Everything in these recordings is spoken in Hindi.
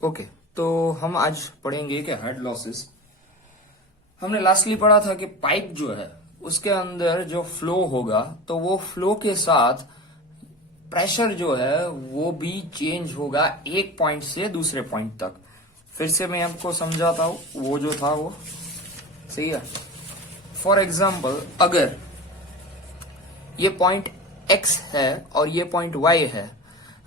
ओके, तो हम आज पढ़ेंगे कि हेड लॉसेस। हमने लास्टली पढ़ा था कि पाइप जो है उसके अंदर जो फ्लो होगा तो वो फ्लो के साथ प्रेशर जो है वो भी चेंज होगा एक पॉइंट से दूसरे पॉइंट तक। फिर से मैं आपको समझाता हूं, वो जो था वो सही है। फॉर एग्जाम्पल, अगर ये पॉइंट x है और ये पॉइंट y है,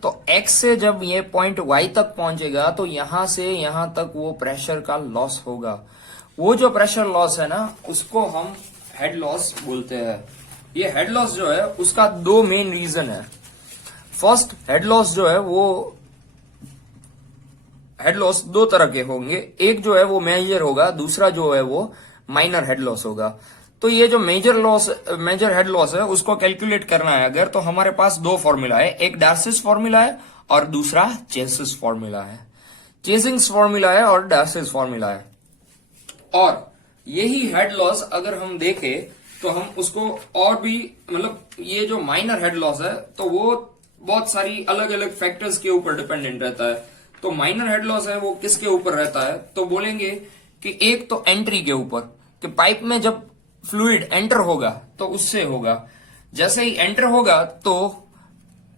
तो x से जब ये पॉइंट y तक पहुंचेगा तो यहां से यहां तक वो प्रेशर का लॉस होगा। वो जो प्रेशर लॉस है ना, उसको हम हेड लॉस बोलते हैं। ये हेड लॉस जो है उसका दो मेन रीजन है। फर्स्ट, हेड लॉस जो है वो हेड लॉस दो तरह के होंगे। एक जो है वो मेजर होगा, दूसरा जो है वो माइनर हेड लॉस होगा। तो ये जो मेजर हेड लॉस है उसको कैलकुलेट करना है अगर, तो हमारे पास दो फॉर्मूला है, एक डार्सिस फॉर्मूला है और दूसरा चेसिस फॉर्मूला है। चेसिंग्स फॉर्मूला है और डार्सिस फॉर्मूला है। और यही हेड लॉस अगर हम देखें तो हम उसको और भी, मतलब ये जो माइनर हेड लॉस है तो वो बहुत सारी अलग अलग फैक्टर्स के ऊपर डिपेंडेंट रहता है। तो माइनर हेड लॉस है वो किसके ऊपर रहता है, तो बोलेंगे कि एक तो एंट्री के ऊपर, कि पाइप में जब फ्लूइड एंटर होगा तो उससे होगा। जैसे ही एंटर होगा तो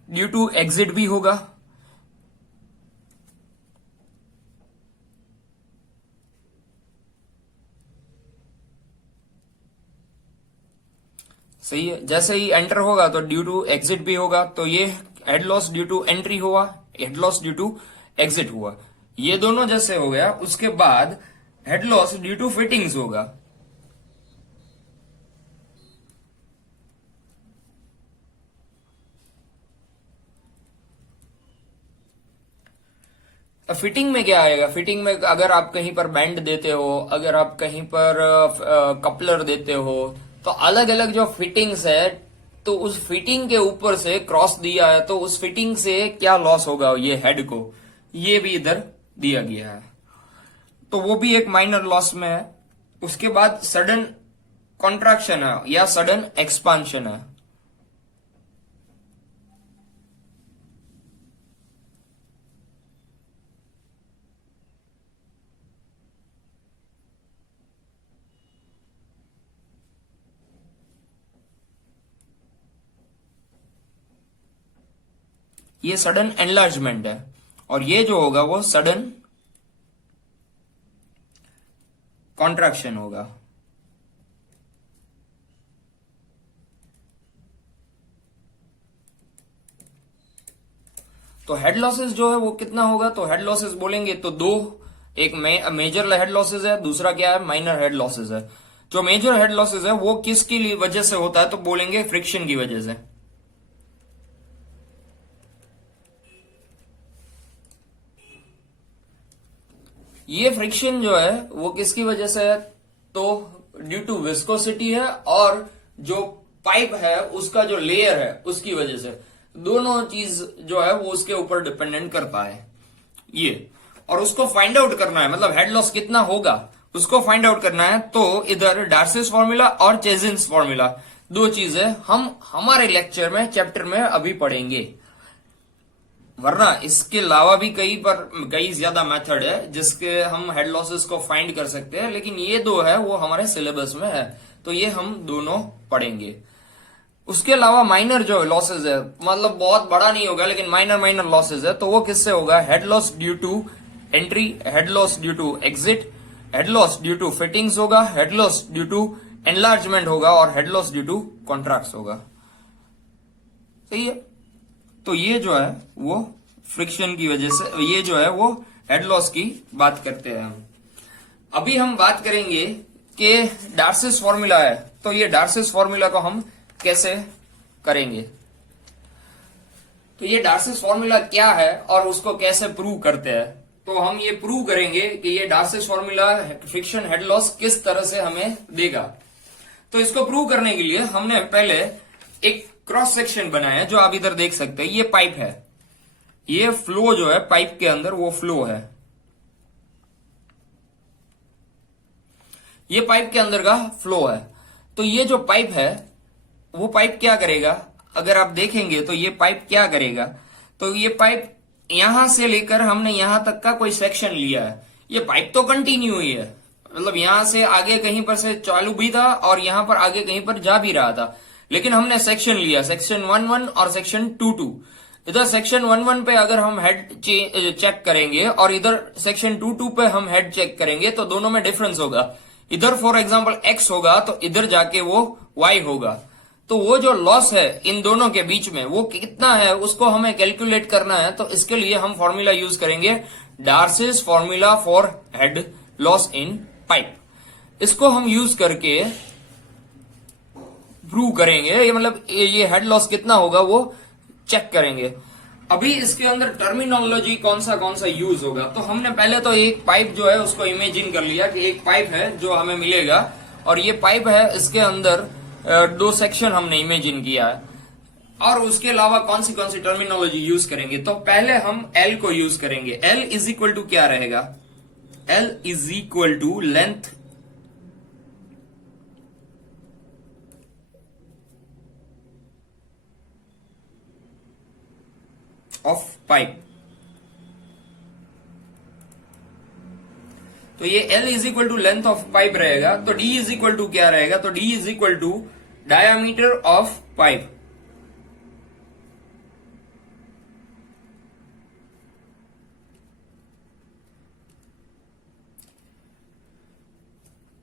ड्यू टू एग्जिट भी होगा। सही है, जैसे ही एंटर होगा तो ड्यू टू एग्जिट भी होगा। तो ये head loss due to entry हुआ, head loss due to exit हुआ। ये दोनों जैसे हो गया, उसके बाद head loss due to fittings होगा। फिटिंग में क्या आएगा? फिटिंग में अगर आप कहीं पर बैंड देते हो, अगर आप कहीं पर कपलर देते हो, तो अलग अलग जो फिटिंग्स है, तो उस फिटिंग के ऊपर से क्रॉस दिया है तो उस फिटिंग से क्या लॉस होगा ये हेड को, ये भी इधर दिया गया है। तो वो भी एक माइनर लॉस में है। उसके बाद सडन कॉन्ट्रैक्शन है या सडन एक्सपांशन है। ये सडन एनलार्जमेंट है और ये जो होगा वो सडन कॉन्ट्रैक्शन होगा। तो हेड लॉसेस जो है वो कितना होगा, तो हेड लॉसेस बोलेंगे तो दो, एक मेजर हेड लॉसेस है, दूसरा क्या है, माइनर हेड लॉसेस है। जो मेजर हेड लॉसेस है वो किसकी वजह से होता है, तो बोलेंगे फ्रिक्शन की वजह से। ये फ्रिक्शन जो है वो किसकी वजह से है, तो ड्यू टू विस्कोसिटी है और जो पाइप है उसका जो लेयर है उसकी वजह से। दोनों चीज जो है वो उसके ऊपर डिपेंडेंट करता है ये। और उसको फाइंड आउट करना है, मतलब हेड लॉस कितना होगा उसको फाइंड आउट करना है। तो इधर डार्सिस फॉर्मूला और चेजिंस फॉर्मूला, दो चीजें हम हमारे लेक्चर में, चैप्टर में अभी पढ़ेंगे। वरना इसके अलावा भी कई ज्यादा मेथड है जिसके हम हेड लॉसेस को फाइंड कर सकते हैं, लेकिन ये दो है वो हमारे सिलेबस में है, तो ये हम दोनों पढ़ेंगे। उसके अलावा माइनर जो लॉसेस है, मतलब बहुत बड़ा नहीं होगा लेकिन माइनर लॉसेस है, तो वो किससे होगा, head loss due to entry, head loss due to exit, head loss due to fittings होगा, head loss due to enlargement होगा और head loss due to contracts होगा। सही है। तो ये जो है वो फ्रिक्शन की वजह से, ये जो है वो हेड लॉस की बात करते हैं हम। अभी हम बात करेंगे कि डार्सिस फॉर्मूला है, तो ये डार्सिस फॉर्मूला को हम कैसे करेंगे। तो ये डार्सिस फॉर्मूला क्या है और उसको कैसे प्रूव करते हैं, तो हम ये प्रूव करेंगे कि ये Darcy's formula friction head loss किस तरह से हमें देगा। तो इसको प्रूव करने के लिए हमने पहले एक क्रॉस सेक्शन बनाया है जो आप इधर देख सकते हैं। ये पाइप है, ये फ्लो जो है पाइप के अंदर वो फ्लो है, ये पाइप के अंदर का फ्लो है। तो ये जो पाइप है वो पाइप क्या करेगा, अगर आप देखेंगे तो ये पाइप क्या करेगा, तो ये पाइप यहां से लेकर हमने यहां तक का कोई सेक्शन लिया है, ये पाइप तो कंटिन्यू हुई है, मतलब यहां से आगे कहीं पर से चालू भी था और यहां पर आगे कहीं पर जा भी रहा था, लेकिन हमने सेक्शन लिया, सेक्शन 1-1 और सेक्शन 2-2। इधर सेक्शन 1-1 पे अगर हम हेड चेक करेंगे और इधर सेक्शन 2-2 पे हम हेड चेक करेंगे तो दोनों में डिफरेंस होगा। इधर फॉर एग्जाम्पल x होगा तो इधर जाके वो y होगा। तो वो जो लॉस है इन दोनों के बीच में वो कितना है उसको हमें कैलकुलेट करना है। तो इसके लिए हम फॉर्मूला यूज करेंगे Darcy's formula for head loss in pipe. इसको हम यूज करके प्रूव करेंगे, ये मतलब ये हेड लॉस कितना होगा वो चेक करेंगे। अभी इसके अंदर टर्मिनोलॉजी कौन सा यूज होगा, तो हमने पहले तो एक पाइप जो है उसको इमेजिन कर लिया कि एक पाइप है जो हमें मिलेगा और ये पाइप है, इसके अंदर दो सेक्शन हमने इमेजिन किया है और उसके अलावा कौन सी टर्मिनोलॉजी यूज करेंगे। तो पहले हम एल को यूज करेंगे। एल इज इक्वल टू क्या रहेगा, L is equal to length of pipe. तो ये L is equal to length of pipe रहेगा। तो D इज इक्वल टू क्या रहेगा, तो D is equal to diameter of pipe.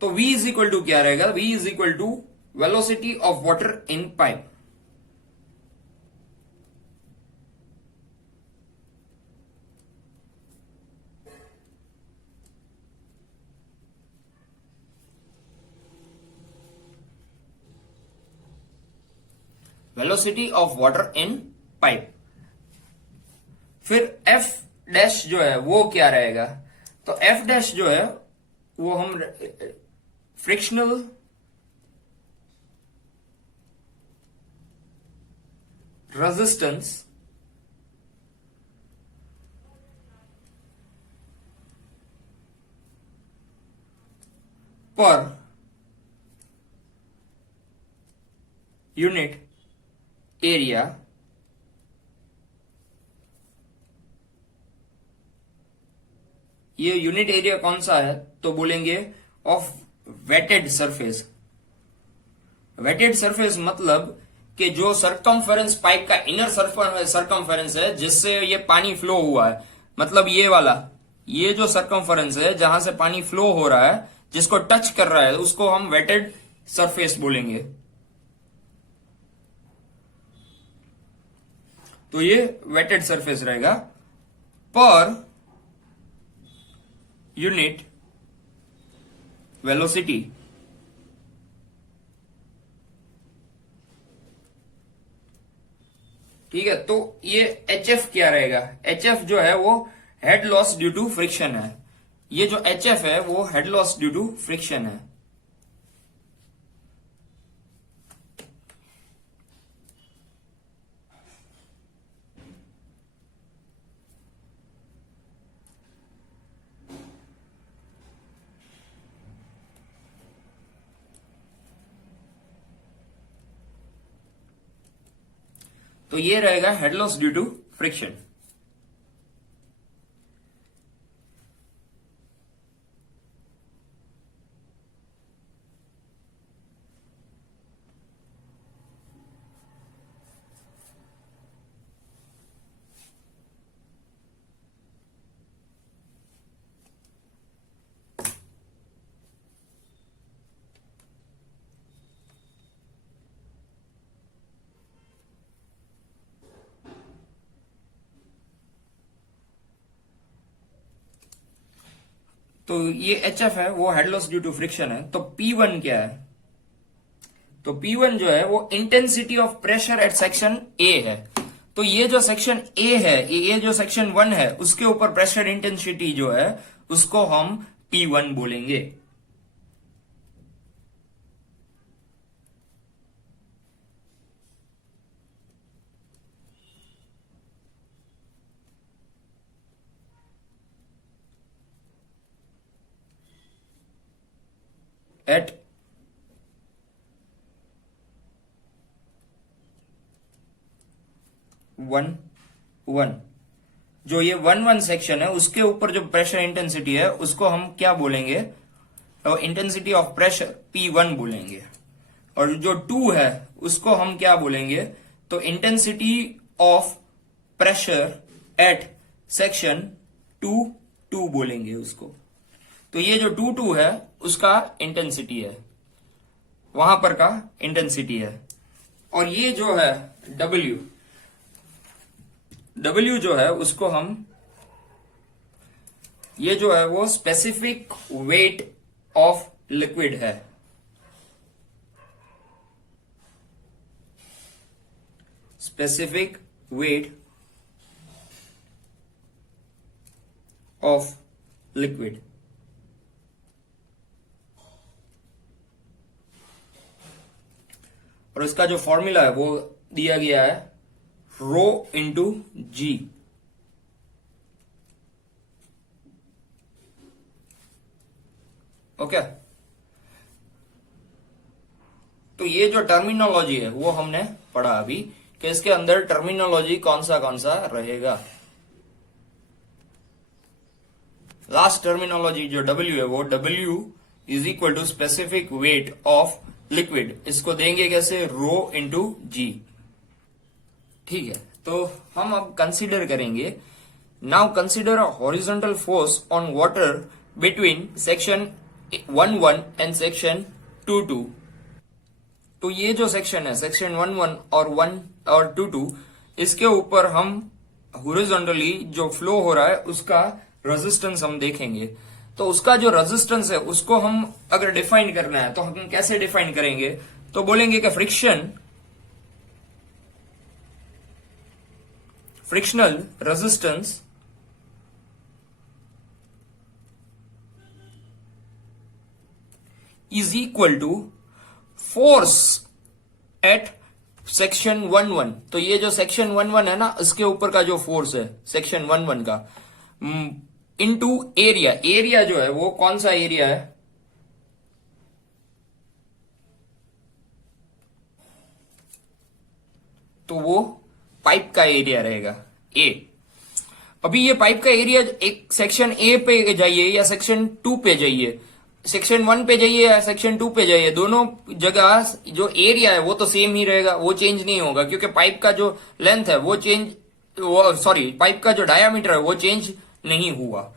तो V इज इक्वल टू क्या रहेगा, V is equal to velocity of water in pipe. Velocity of water in pipe. फिर F डैश जो है वो क्या रहेगा, तो F डैश जो है वो हम frictional resistance per unit area ये यूनिट एरिया कौन सा है, तो बोलेंगे of wetted surface. Wetted surface मतलब कि जो सरकमफेरेंस पाइप का इनर सरकमफेरेंस है जिससे ये पानी फ्लो हुआ है, मतलब ये वाला, ये जो सरकमफेरेंस है जहां से पानी फ्लो हो रहा है जिसको टच कर रहा है उसको हम वेटेड सरफेस बोलेंगे। तो ये वेटेड सरफेस रहेगा पर यूनिट वेलोसिटी। ठीक है, तो ये HF क्या रहेगा, HF जो है वो head loss due to friction है। ये जो HF है वो head loss due to friction है। तो ये रहेगा head loss due to friction. तो ये HF है वो head loss due to friction है। तो P1 क्या है, तो P1 जो है वो intensity of pressure at section A है। तो ये जो सेक्शन A है, ये जो सेक्शन 1 है उसके ऊपर प्रेशर इंटेंसिटी जो है उसको हम P1 बोलेंगे। एट वन वन जो ये 1-1 सेक्शन है उसके ऊपर जो प्रेशर इंटेंसिटी है उसको हम क्या बोलेंगे, तो इंटेंसिटी ऑफ प्रेशर P1 बोलेंगे। और जो 2 है उसको हम क्या बोलेंगे, तो intensity of pressure at section 2 बोलेंगे उसको। तो ये जो 2 है उसका इंटेंसिटी है, वहां पर का इंटेंसिटी है। और ये जो है W जो है उसको हम, ये जो है वो स्पेसिफिक वेट ऑफ लिक्विड है। Specific weight of liquid. और इसका जो फॉर्मूला है वो दिया गया है रो इंटू जी। ओके, तो ये जो टर्मिनोलॉजी है वो हमने पढ़ा अभी कि इसके अंदर टर्मिनोलॉजी कौन सा रहेगा। लास्ट टर्मिनोलॉजी जो W है वो W is equal to specific weight of liquid. इसको देंगे कैसे, रो इंटू जी। ठीक है, तो हम अब कंसीडर करेंगे, now consider a horizontal force on water between section 1-1 and section 2-2। तो ये जो सेक्शन है सेक्शन 1-1 और 1 और 2-2, इसके ऊपर हम हॉरिजॉन्टली जो फ्लो हो रहा है उसका रेजिस्टेंस हम देखेंगे। तो उसका जो रेजिस्टेंस है उसको हम अगर डिफाइन करना है तो हम कैसे डिफाइन करेंगे, तो बोलेंगे कि frictional resistance is equal to force at section 1-1। तो ये जो सेक्शन 1-1 है ना, इसके ऊपर का जो फोर्स है सेक्शन 1-1 का, इनटू एरिया। एरिया जो है वो कौन सा एरिया है, तो वो पाइप का एरिया रहेगा ए। अभी ये पाइप का एरिया एक सेक्शन ए पे जाइए या सेक्शन 2 पे जाइए, सेक्शन 1 पे जाइए या सेक्शन 2 पे जाइए, दोनों जगह जो एरिया है वो तो सेम ही रहेगा, वो चेंज नहीं होगा, क्योंकि पाइप का जो लेंथ है पाइप का जो डायामीटर है वो चेंज नहीं हुआ।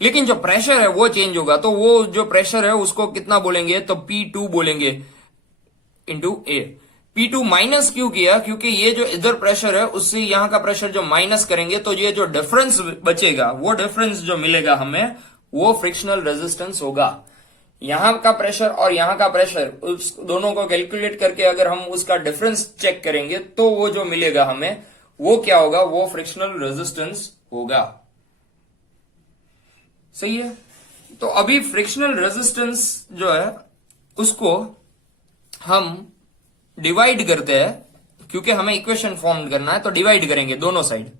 लेकिन जो प्रेशर है वो चेंज होगा। तो वो जो प्रेशर है उसको कितना बोलेंगे, तो P2 बोलेंगे इंटू ए। P2 माइनस क्यों किया, क्योंकि ये जो इधर प्रेशर है उससे यहां का प्रेशर जो माइनस करेंगे तो ये जो डिफरेंस बचेगा, वो डिफरेंस जो मिलेगा हमें, वो फ्रिक्शनल रेजिस्टेंस होगा। यहां का प्रेशर और यहां का प्रेशर, उस दोनों को कैलकुलेट करके अगर हम उसका डिफरेंस चेक करेंगे तो वो जो मिलेगा हमें, वो क्या होगा, वो फ्रिक्शनल रेजिस्टेंस होगा। सही है। तो अभी फ्रिक्शनल रेजिस्टेंस जो है उसको हम डिवाइड करते हैं, क्योंकि हमें इक्वेशन फॉर्म करना है, तो डिवाइड करेंगे दोनों side,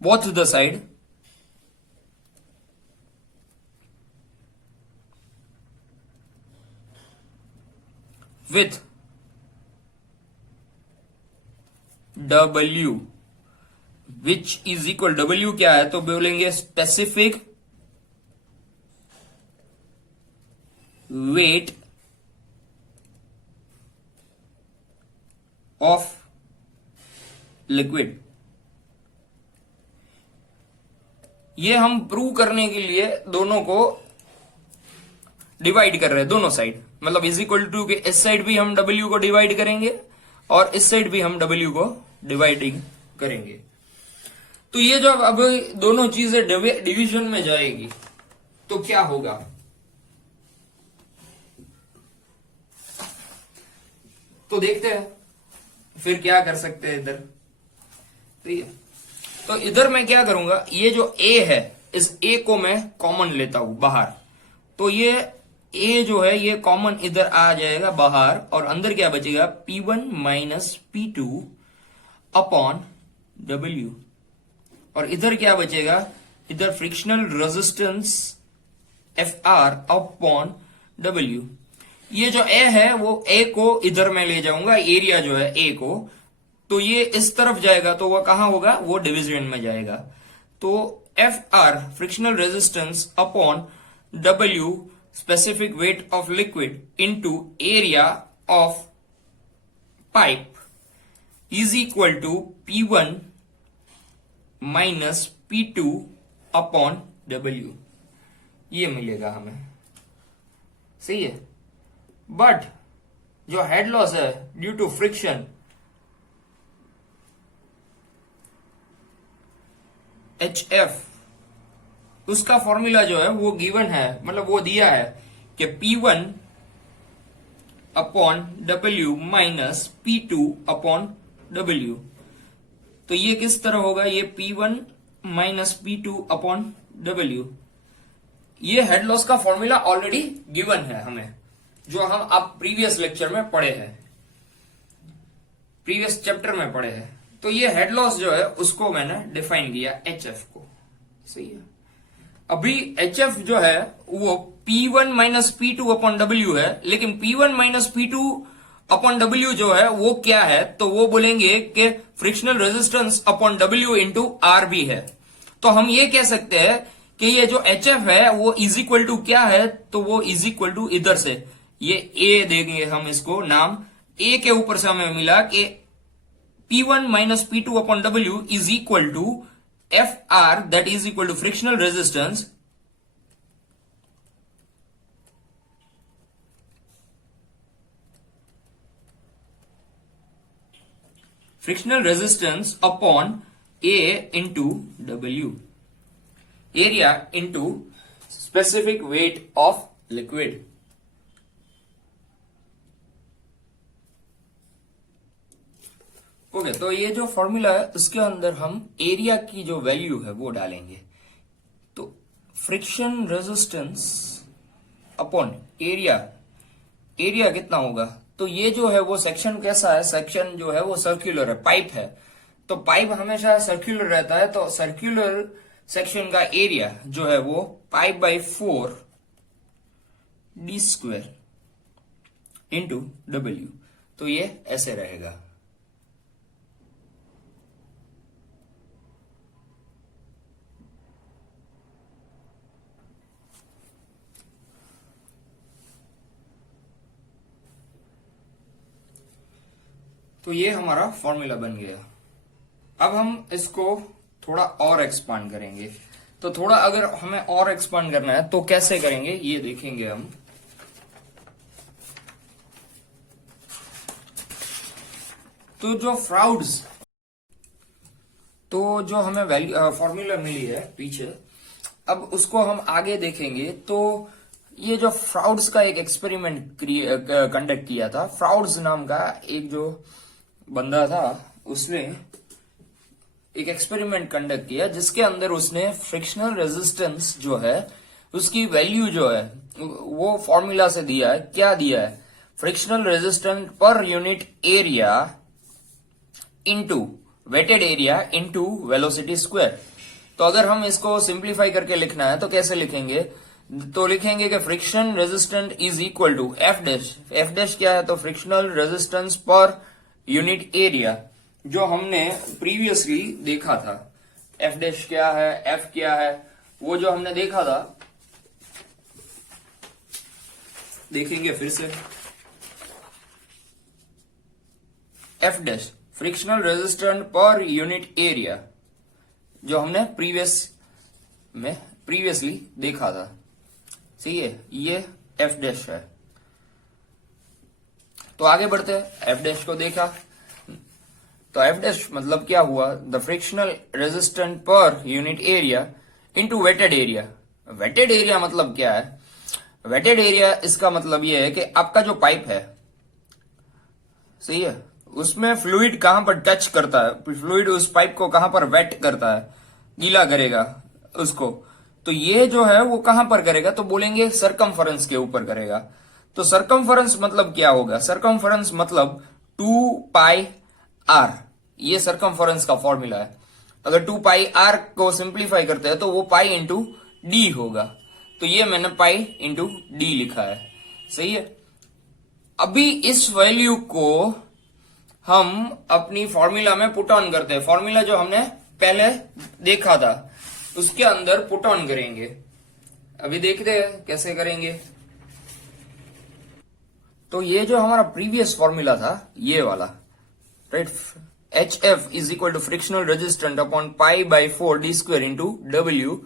both the side with W, which is equal, W क्या है, तो बोलेंगे स्पेसिफिक वेट ऑफ लिक्विड। ये हम प्रूव करने के लिए दोनों को डिवाइड कर रहे हैं, दोनों साइड, मतलब इज इक्वल टू के इस साइड भी हम W को डिवाइड करेंगे और इस साइड भी हम W को डिवाइडिंग करेंगे। तो ये जब अब दोनों चीजें डिवीजन में जाएगी तो क्या होगा, तो देखते हैं फिर क्या कर सकते हैं इधर। ठीक है, तो इधर मैं क्या करूंगा, ये जो A है इस A को मैं कॉमन लेता हूं बाहर, तो ये A जो है ये कॉमन इधर आ जाएगा बाहर, और अंदर क्या बचेगा, P1 minus P2 upon W। और इधर क्या बचेगा, इधर frictional resistance Fr upon W। ये जो A है वो A को इधर मैं ले जाऊंगा, एरिया जो है A को, तो ये इस तरफ जाएगा तो वह कहां होगा, वो डिवीजन में जाएगा। तो F R frictional resistance upon W specific weight of liquid into area of pipe is equal to P1 minus P2 upon W, ये मिलेगा हमें। सही है। बट जो हेड लॉस है ड्यू टू फ्रिक्शन, HF, उसका फॉर्मूला जो है वो गिवन है, मतलब वो दिया है कि P1 upon W minus P2 upon W. तो ये किस तरह होगा, ये P1 minus P2 upon W. ये हेड लॉस का फॉर्मूला ऑलरेडी गिवन है हमें, जो हम आप प्रीवियस लेक्चर में पढ़े हैं, प्रीवियस चैप्टर में पढ़े हैं। तो ये हेड लॉस जो है उसको मैंने डिफाइन किया HF को। सही है। अभी HF जो है वो P1 minus P2 upon W है, लेकिन P1 minus P2 upon W जो है वो क्या है, तो वो बोलेंगे कि frictional resistance upon W into R भी है। तो हम ये कह सकते हैं कि ये जो HF है वो इज इक्वल टू क्या है, तो वो इज इक्वल टू इधर से ये A देंगे हम इसको नाम। A के ऊपर से हमें मिला कि P1 minus P2 upon W is equal to FR, that is equal to frictional resistance upon A into W, area into specific weight of liquid. Okay, तो ये जो फॉर्मूला है उसके अंदर हम एरिया की जो वैल्यू है वो डालेंगे। तो friction resistance upon area, area कितना होगा, तो ये जो है वो सेक्शन कैसा है, सेक्शन जो है वो सर्कुलर है, पाइप है। तो पाइप हमेशा सर्कुलर रहता है, तो सर्कुलर सेक्शन का एरिया जो है वो pipe by 4 d square into W. तो ये ऐसे रहेगा। तो ये हमारा फॉर्मूला बन गया। अब हम इसको थोड़ा और एक्सपांड करेंगे। तो थोड़ा अगर हमें और एक्सपांड करना है तो कैसे करेंगे ये देखेंगे हम। तो जो फ्राउड्स, तो जो हमें वैल्यू फॉर्मूला मिली है पीछे, अब उसको हम आगे देखेंगे। तो ये जो फ्राउड्स का एक एक्सपेरिमेंट कंडक्ट किया था, फ्राउड्स नाम का एक जो बंदा था, उसने एक एक्सपेरिमेंट कंडक्ट किया जिसके अंदर उसने फ्रिक्शनल रेजिस्टेंस जो है उसकी वैल्यू जो है वो फॉर्मूला से दिया है। क्या दिया है, frictional resistance per unit area into wetted area into velocity square. तो अगर हम इसको सिंप्लीफाई करके लिखना है तो कैसे लिखेंगे, तो लिखेंगे कि friction resistance is equal to F dash. F dash क्या है, तो frictional resistance per unit area, जो हमने प्रीवियसली देखा था। एफ डैश क्या है, एफ क्या है, वो जो हमने देखा था, देखेंगे फिर से। F dash frictional resistance per unit area, जो हमने प्रीवियसली देखा था। सही है, ये एफ डैश है। तो आगे बढ़ते हैं। एफ डैश को देखा तो एफ डैश मतलब क्या हुआ, the frictional resistance per unit area into wetted area. Wetted area मतलब क्या है, वेटेड एरिया इसका मतलब यह है कि आपका जो पाइप है, सही है, उसमें फ्लूइड कहां पर टच करता है, फ्लूइड उस पाइप को कहां पर वेट करता है, गीला करेगा उसको। तो ये जो है वो कहां पर करेगा, तो बोलेंगे सरकमफरेंस के ऊपर करेगा। तो सरकमफरेंस मतलब क्या होगा, सरकमफरेंस मतलब 2 पाई आर, ये सरकमफरेंस का फॉर्मूला है। अगर 2 पाई आर को सिंप्लीफाई करते हैं तो वो पाई इंटू डी होगा। तो ये मैंने पाई इंटू डी लिखा है। सही है। अभी इस वैल्यू को हम अपनी फॉर्मूला में पुट ऑन करते हैं। फॉर्मूला जो हमने पहले देखा था उसके अंदर पुट ऑन करेंगे। अभी देखते हैं कैसे करेंगे। तो ये जो हमारा प्रीवियस फॉर्मूला था ये वाला, right, HF is equal to frictional resistant upon pi by 4 D square into W.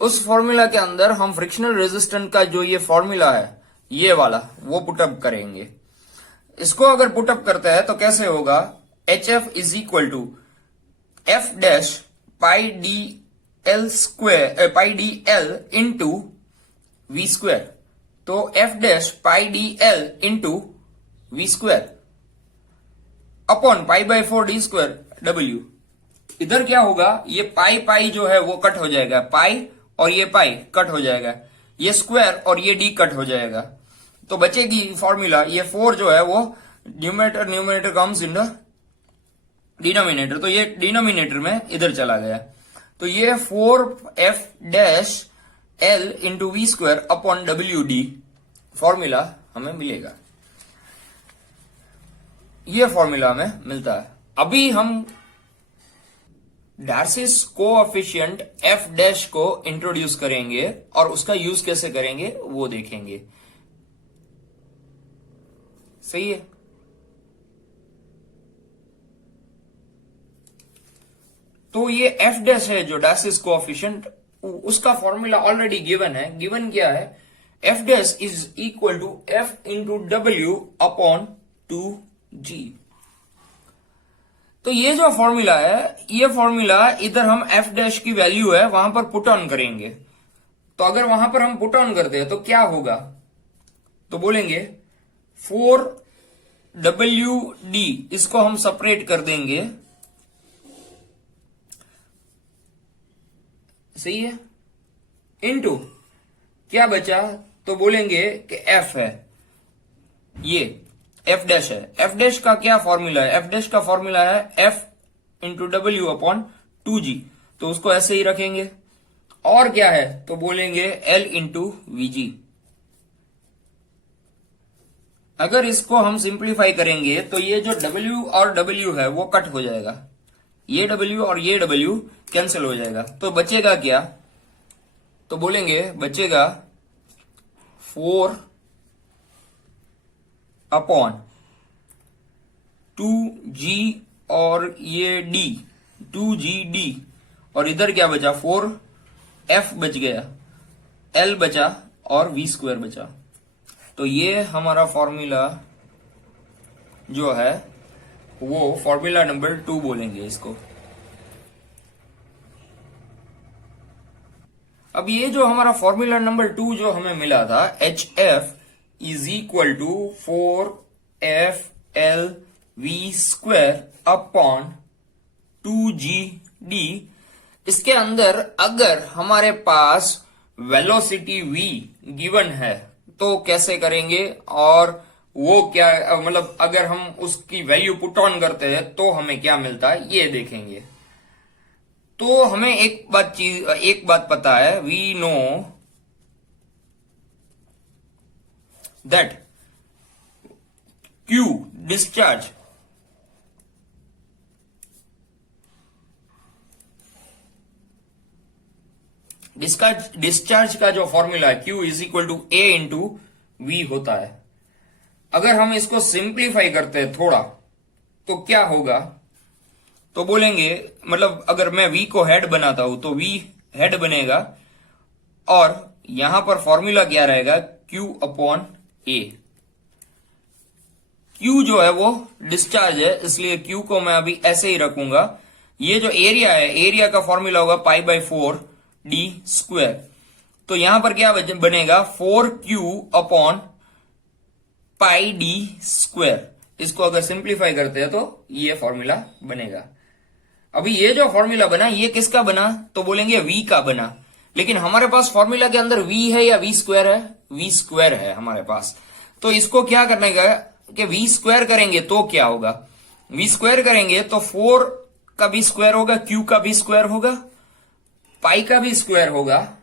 उस फॉर्मूला के अंदर हम फ्रिक्शनल रेजिस्टेंट का जो ये फॉर्मूला है ये वाला वो पुटअप करेंगे। इसको अगर पुटअप करते हैं तो कैसे होगा, HF is equal to F dash pi D L square pi D L into V square. तो F dash pi D L into V square upon pi by 4 D square W. इधर क्या होगा, ये पाई पाई जो है वो कट हो जाएगा, पाई और ये पाई कट हो जाएगा, ये स्क्वायर और ये डी कट हो जाएगा। तो बचेगी फॉर्मूला, ये 4 जो है वो numerator comes in the denominator, तो ये डिनोमिनेटर में इधर चला गया। तो ये 4F dash L into V square upon WD formula हमें मिलेगा। ये फॉर्मूला हमें मिलता है। अभी हम डार्सिस कोएफिशिएंट F डैश को इंट्रोड्यूस करेंगे और उसका यूज कैसे करेंगे वो देखेंगे। सही है। तो ये F डैश है जो डार्सिस कोएफिशिएंट, उसका फॉर्मूला ऑलरेडी गिवन है। गिवन क्या है, F dash is equal to F into W upon 2G। तो ये जो फॉर्मूला है, ये फॉर्मूला इधर हम F डैश की वैल्यू है वहां पर पुट ऑन करेंगे। तो अगर वहां पर हम पुट ऑन करते हैं तो क्या होगा, तो बोलेंगे 4WD, इसको हम सेपरेट कर देंगे, सही है, इनटू क्या बचा, तो बोलेंगे कि F है, ये F डैश है। F डैश का क्या फॉर्मूला है, F डैश का फॉर्मूला है F into W upon 2G, तो उसको ऐसे ही रखेंगे। और क्या है, तो बोलेंगे L इंटू VG। अगर इसको हम सिंप्लीफाई करेंगे तो ये जो W और W है वो कट हो जाएगा, ये W और ये W कैंसिल हो जाएगा। तो बचेगा क्या, तो बोलेंगे बचेगा 4 अपॉन 2G और ये D 2GD, और इधर क्या बचा, 4F बच गया, L बचा और V स्क्वायर बचा। तो ये हमारा फॉर्मूला जो है वो फॉर्मूला नंबर 2 बोलेंगे इसको। अब ये जो हमारा फॉर्मूला नंबर 2 जो हमें मिला था, HF is equal to 4FL V square upon 2GD, इसके अंदर अगर हमारे पास वेलोसिटी V गिवन है तो कैसे करेंगे, और वो क्या, मतलब अगर हम उसकी वैल्यू पुट ऑन करते हैं तो हमें क्या मिलता है ये देखेंगे। तो हमें एक बात पता है, we know that Q discharge का जो फॉर्मूला है Q is equal to A into V होता है। अगर हम इसको सिंप्लीफाई करते हैं थोड़ा तो क्या होगा, तो बोलेंगे, मतलब अगर मैं V को हेड बनाता हूं तो V हेड बनेगा, और यहां पर फॉर्मूला क्या रहेगा, Q अपॉन A। Q जो है वो डिस्चार्ज है, इसलिए Q को मैं अभी ऐसे ही रखूंगा। ये जो एरिया है, एरिया का फॉर्मूला होगा पाई बाई 4 D स्क्वायर। तो यहां पर क्या बनेगा, 4Q upon pi D square. इसको अगर सिंप्लीफाई करते हैं तो ये फॉर्मूला बनेगा। अभी ये जो फॉर्मूला बना ये किसका बना, तो बोलेंगे V का बना। लेकिन हमारे पास फॉर्मूला के अंदर V है या V स्क्वायर है, V स्क्वायर है हमारे पास। तो इसको क्या करने का कि V स्क्वायर करेंगे तो क्या होगा, V स्क्वायर करेंगे तो 4 का भी स्क्वायर होगा, Q का भी स्क्वायर होगा, पाई का भी स्क्वायर होगा,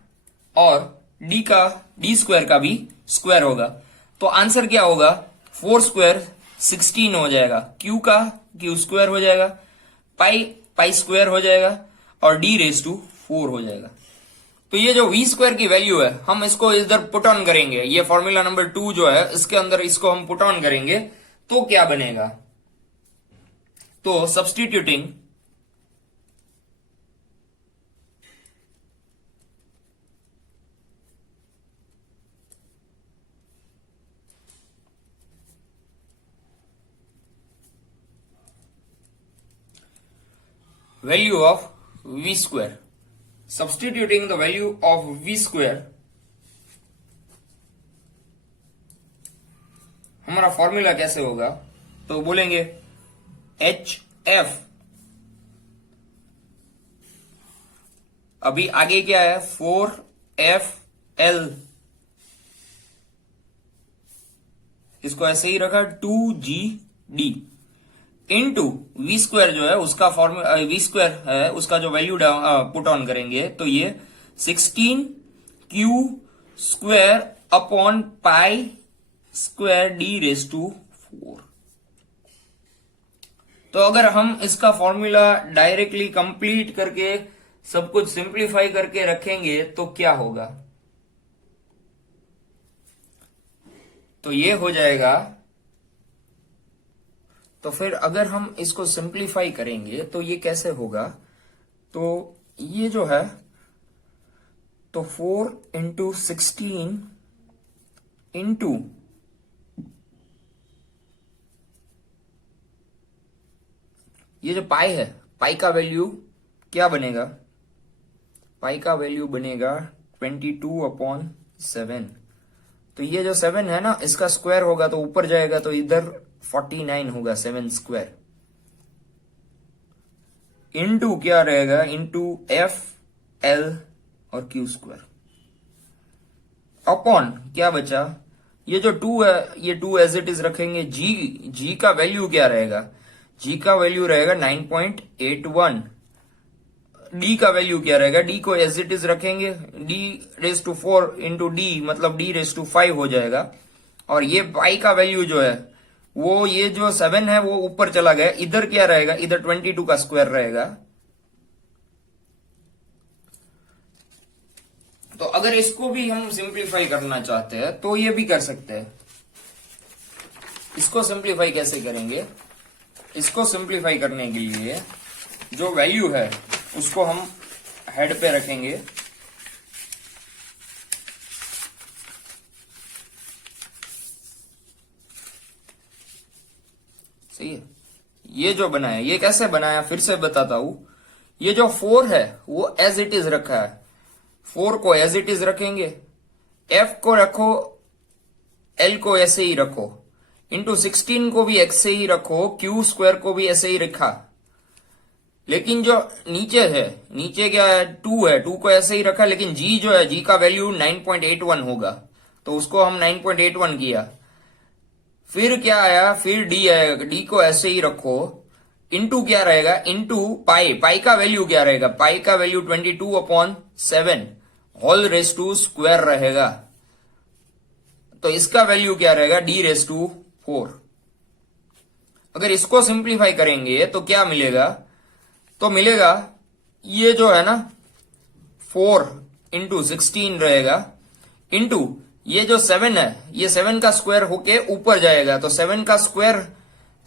और D स्क्वायर का भी स्क्वायर होगा। तो आंसर क्या होगा, 4 स्क्वायर 16 हो जाएगा, क्यू का क्यू स्क्वायर हो जाएगा, पाई पाई स्क्वायर हो जाएगा और डी रेज टू 4 हो जाएगा। तो ये जो वी स्क्वायर की वैल्यू है हम इसको इधर पुट ऑन करेंगे, ये फॉर्मूला नंबर 2 जो है इसके अंदर इसको हम पुट ऑन करेंगे तो क्या बनेगा, तो substituting value of v square, substituting the value of v square, हमारा फॉर्मूला कैसे होगा, तो बोलेंगे एच एफ, अभी आगे क्या है 4FL, इसको ऐसे ही रखा 2GD इनटू वी स्क्वायर जो है उसका फॉर्मूला, वी स्क्वायर है उसका जो वैल्यू पुट ऑन करेंगे तो ये 16Q square upon pi square D raise to 4। तो अगर हम इसका फॉर्मूला डायरेक्टली कंप्लीट करके सब कुछ सिंप्लीफाई करके रखेंगे तो क्या होगा, तो ये हो जाएगा, तो फिर अगर हम इसको सिंप्लीफाई करेंगे तो ये कैसे होगा, तो ये जो है तो 4 इंटू 16 इंटू ये जो पाई है, पाई का वैल्यू क्या बनेगा, पाई का वैल्यू बनेगा 22/7। तो ये जो 7 है ना इसका स्क्वायर होगा तो ऊपर जाएगा तो इधर 49 होगा 7 स्क्वायर, इनटू क्या रहेगा, इनटू FL और Q स्क्वायर अपॉन क्या बचा, ये जो 2 है ये 2 एज इट इज रखेंगे, जी का वैल्यू क्या रहेगा, जी का वैल्यू रहेगा 9.81, डी का वैल्यू क्या रहेगा, डी को एज इट इज रखेंगे, D raise to 4 into D मतलब डी रेज टू 5 हो जाएगा, और ये पाई का वैल्यू जो है वो ये जो 7 है वो ऊपर चला गया, इधर क्या रहेगा, इधर 22 का स्क्वायर रहेगा। तो अगर इसको भी हम सिंप्लीफाई करना चाहते हैं तो ये भी कर सकते हैं। इसको सिंप्लीफाई कैसे करेंगे, इसको सिंप्लीफाई करने के लिए जो वैल्यू है उसको हम हेड पे रखेंगे, सही है। ये जो बनाया ये कैसे बनाया फिर से बताता हूं, ये जो 4 है वो एज इट इज रखा है, 4 को एज इट इज रखेंगे, F को रखो, L को ऐसे ही रखो, इंटू 16 को भी ऐसे ही रखो, Q स्क्वायर को भी ऐसे ही रखा, लेकिन जो नीचे है, नीचे क्या है 2 है, 2 को ऐसे ही रखा, लेकिन G जो है G का वैल्यू 9.81 होगा तो उसको हम 9.81 किया, फिर क्या आया, फिर D आएगा, D को ऐसे ही रखो, इंटू क्या रहेगा, इंटू पाई, पाई का वैल्यू क्या रहेगा, पाई का value 22/7 whole raise to square रहेगा, तो इसका वैल्यू क्या रहेगा, D रेज टू 4। अगर इसको सिंप्लीफाई करेंगे तो क्या मिलेगा, तो मिलेगा ये जो है ना 4 इंटू 16 रहेगा, इंटू ये जो 7 है ये 7 का स्क्वायर होके ऊपर जाएगा, तो 7 का स्क्वायर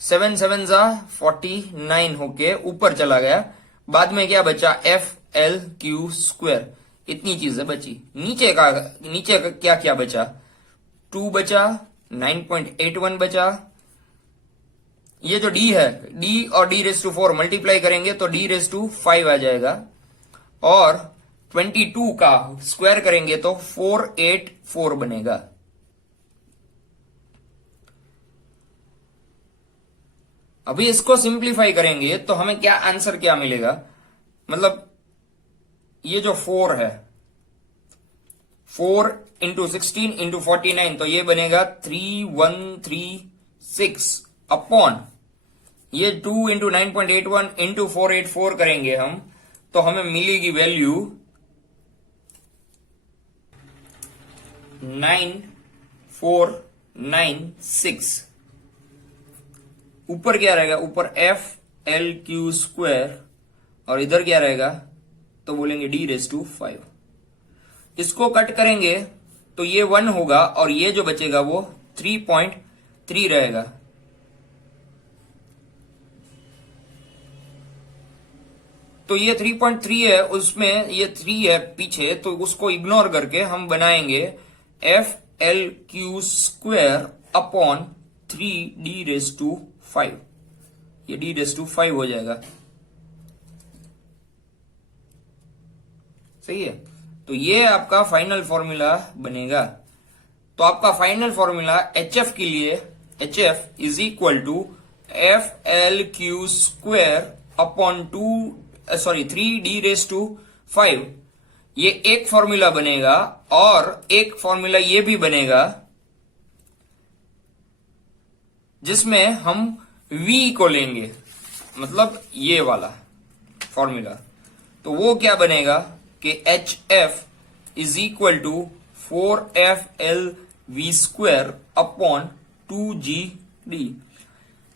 7 7 जा 49 होके ऊपर चला गया, बाद में क्या बचा FL Q स्क्वायर, इतनी चीजें बची। नीचे का क्या क्या बचा, 2 बचा, 9.81 बचा, ये जो D है D और D रेज टू 4 मल्टीप्लाई करेंगे तो D रेज टू 5 आ जाएगा, और 22 का स्क्वायर करेंगे तो 484 बनेगा। अभी इसको सिंप्लीफाई करेंगे तो हमें क्या आंसर क्या मिलेगा, मतलब ये जो 4 है 4 इंटू 16 इंटू 49 तो ये बनेगा 3136 अपॉन ये 2 इंटू 9.81 इंटू 484 करेंगे हम तो हमें मिलेगी वैल्यू 9496। ऊपर क्या रहेगा, ऊपर FL⁴ और इधर क्या रहेगा, तो बोलेंगे D⁵ इसको कट करेंगे तो ये 1 होगा और ये जो बचेगा वो 3.3 रहेगा। तो ये 3.3 है, उसमें ये 3 है पीछे, तो उसको इग्नोर करके हम बनाएंगे FL⁵ अपॉन 3D⁵, ये D⁵ हो जाएगा। सही है, तो ये आपका फाइनल फॉर्मूला बनेगा। तो आपका फाइनल फॉर्मूला HF के लिए, HF is equal to FL⁵ upon 3D⁵, ये एक फॉर्मूला बनेगा और एक फॉर्मूला ये भी बनेगा जिसमें हम V को लेंगे, मतलब ये वाला फॉर्मूला। तो वो क्या बनेगा कि HF is equal to 4FLV² upon 2GD।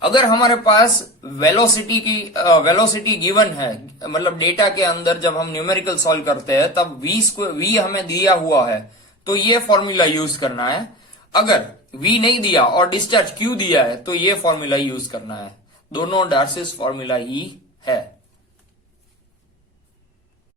अगर हमारे पास वेलोसिटी गिवन है, मतलब डेटा के अंदर जब हम न्यूमेरिकल सॉल्व करते हैं तब V हमें दिया हुआ है, तो ये फॉर्मूला यूज करना है। अगर V नहीं दिया और डिस्चार्ज Q दिया है तो ये फॉर्मूला यूज करना है। दोनों डार्सिस फॉर्मूला ही है।